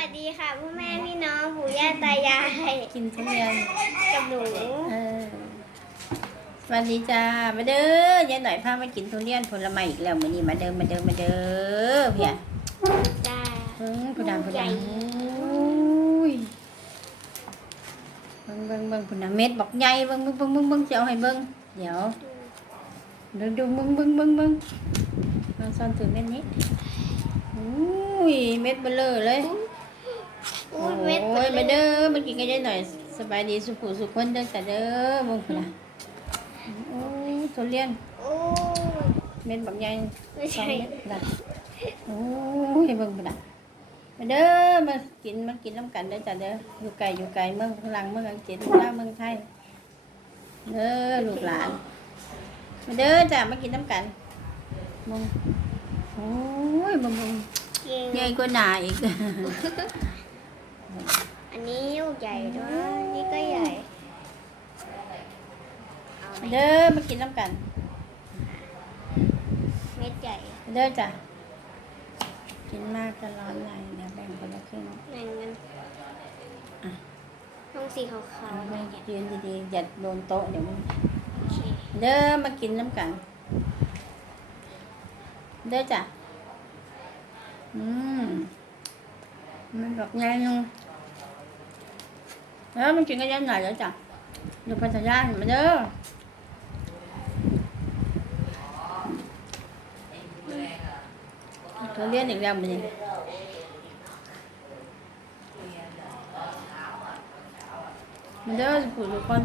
วัสดีค่ะพ่อแม่พี่น้องปู่ย่าตายายกินทุเรียนกับหนูเออสวัสดีจ้ามาเด้อยายหน่อยพามากินทุเรียนผลไม้อีกแล้วมื้อนี้มาเด้อมาเด้อมาเด้อเพี่ยจ้าเพิ่งผู้ดังผู้ดังใหญ่อุ้ยเบิ่งเบิ่งเบิ่งผู้นำเม็ดบอกใหญ่เบิ่งเบิ่งเบิ่งเบิ่งเบิ่งจะเอาให้เบิ่งเดี๋ยวดูดูเบิ่งเบิ่งเบิ่งเบิ่งมาซ่อนถือเม็ดนี้อุ้ยเม็ดเบลอเลยอุ้ยเม็ด โอ้ยมาเด้อมากินกันได้หน่อยสบายดีสุขุสุขคนเด้อแต่เด้อมึงพุ่นน่ะโอ้ยทุเรียนโอ้ยเม็ดบักใหญ่ไม่สองใช่เม็ดพุ่นน่ะโอ้ยเบิ่งพุ่นน่ะมาเด้อมากินมากินน้ำกันเด้อจ้ะเด้ออยู่ไกลอยู่ไกลเมืองพลังเมืองอังกฤษเมืองลาวเมืองไทยเด้อลูกหลาน มาเด้อจ้ะมากินน้ำกันมึงโอ้ยมึงมึงเก่งใหญ่กว่าหนาอีก อันนี้ลูกใหญ่ด้วยอันนี่ก็ใหญ่เอาไหมเด้อมากินน้ำกัน เม็ดใหญ่ เด้อจ้ะ กินมากจะร้อนในเดี๋ยวแบ่งคนละครึ่งแบ่งกันอะต้องสีขาวเอาๆไปเนี่ยยืนดีๆ อย่าโดนโต๊ะเดี๋ยวมันโอเคเด้อมากินน้ำกัน เด้อจ้ะ อืมมันแบบไงนึง แล้วมันกินกันยังไงแล้วจ้ะอยู่พัทยาเห็นไหมาเด้อเขาเรียนอีกแล้วมันยังมาเด้อผู้ทุกคน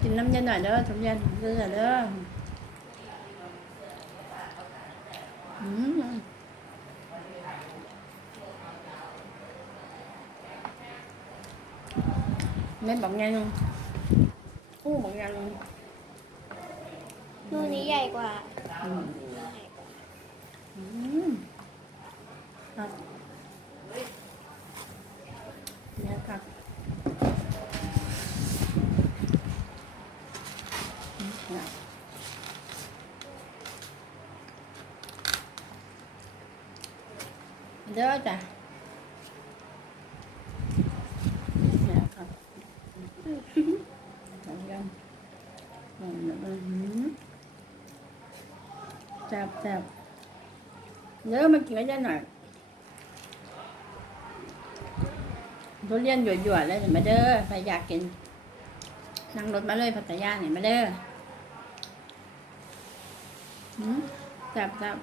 กินน้ำเย็นหน่อยเด้อทุเรียนเด้อเด้อม ไม่บอกไงลุงอู้บอกไงลุงลูกนี้ใหญ่กว่า อืม ใหญ่กว่า อืมครับเนี่ยครับอืมเนี่ยเด้อจ้ะเนี่ยครับสองยังอืมอืม แซ่บแซ่บเด้อมากินกันยังหน่อยทุเรียนหยวดๆเลยเห็นไหมาเด้อใครอยากกิน นั่งรถมาเลยพัทยาเนี่ยมาเด้อแซ่บแซ่บ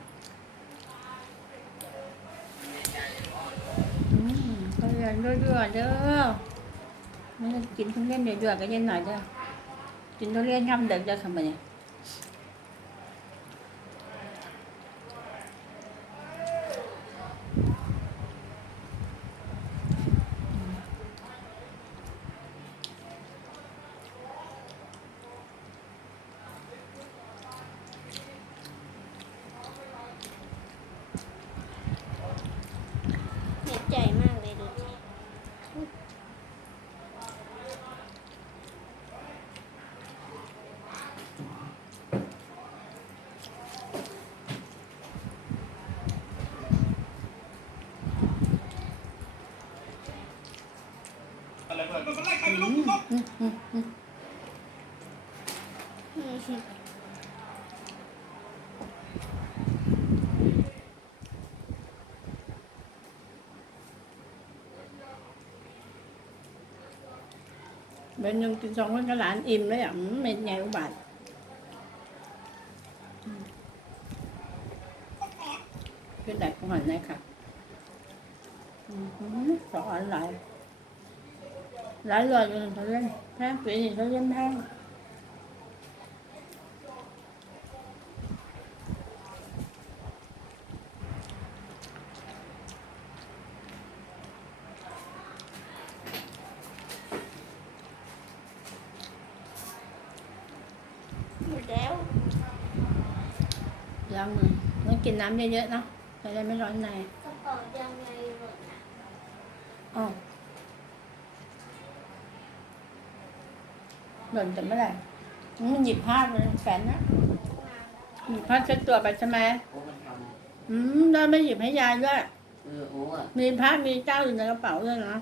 ทุเรียนหยวดๆเด้อมันกินทุเรียนหยวดๆกันยังหน่อยเด้อกินทุเรียนย่ำเด็กเด้อคำนี้ เม็ดใหญ่มากเลยดูสิ อืมอืมอืมอืม อืม bên nhung tin xong cái là anh im đấy ạ mình nhảy của bạn cái này của mình này ค่ะ rõ anh lại lại rồi rồi thôi lên ha chuyện gì thôi lên ha หมดแล้วยังหนึ่งต้องกินน้ำเยอะๆเนาะจะได้ไม่ร้อนใน กระเป๋ายังไงหมดอะ อ๋อ หล่นจะไม่ได้มันหยิบผ้าเลยแฟนนะหยิบผ้าเช็ดตัวไปใช่ไหมอืมแล้วไม่หยิบให้ยายด้วยอือโอ้อะมีพระมีเจ้าอยู่ในกระเป๋าด้วยนะ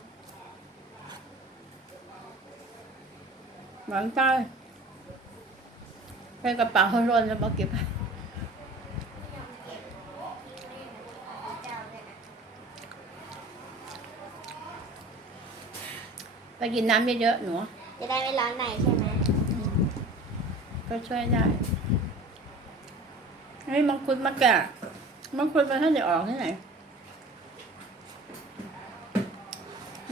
หวังใต้เป็นกระเป๋าเขาโรนแล้วมาเก็บไปกินน้ำเยอะๆหนูจะได้ไม่ร้อนในใช่ไหม ก็ช่วยได้เฮ้ยมังคุดมากะมังคุดมาท่านจะออกที่ไหน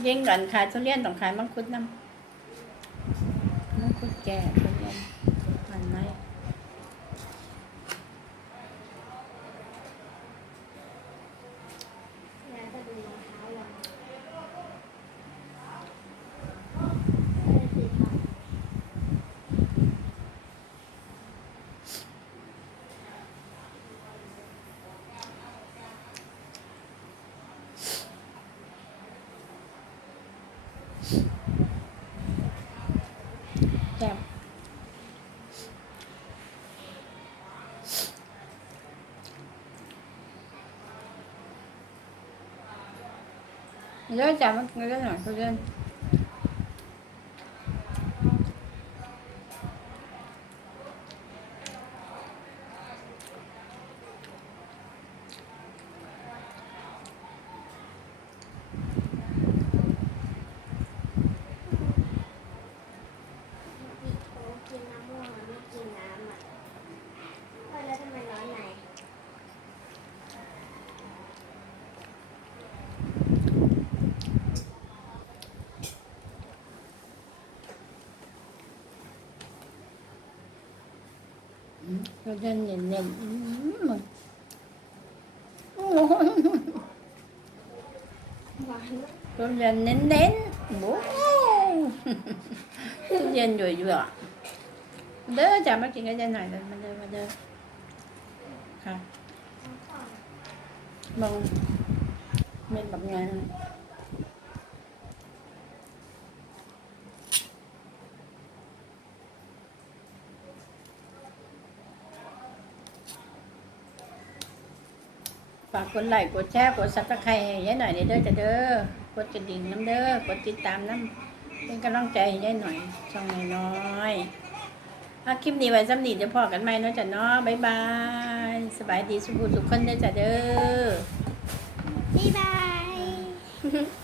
เย่งกันขายทุเรียนต้องขายมังคุดน้ำมังคุดแก่ทุเรียนมันไหม แล้วก็ดูรองเท้าเราสีทอง แซ่บเดี๋ยวจับมันกินได้หน่อยทุเรียน มีโค้กกินน้ำม่วงแล้วไม่กินน้ำอะเออแล้วทำไมร้อนใน ทุเรียนเน้นๆอื้อหือโอ้โหหวานมากทุเรียนเน้นๆโอ้โหทุเรียนอยู่อยู่อะเด้อจับมากินกันจะหน่อยเด้อมาเด้อมาเด้อค่ะมองเม็ดแบบงานฝากกดไลค์กดแชร์กดซับสไครต์ให้ยายหน่อยเด้อจ้ะเด้อกดกระดิ่งน้ำเด้อกดติดตามน้ำเป็นกำลังใจให้ยายหน่อยช่องน้อยๆถ้าคลิปนี้ไว้สำนีเดี๋ยวพอกันใหม่เนาะจ้ะเนาะบ๊ายบายสบายดีสุขสุขคนเด้อจ้ะเด้อบ๊ายบาย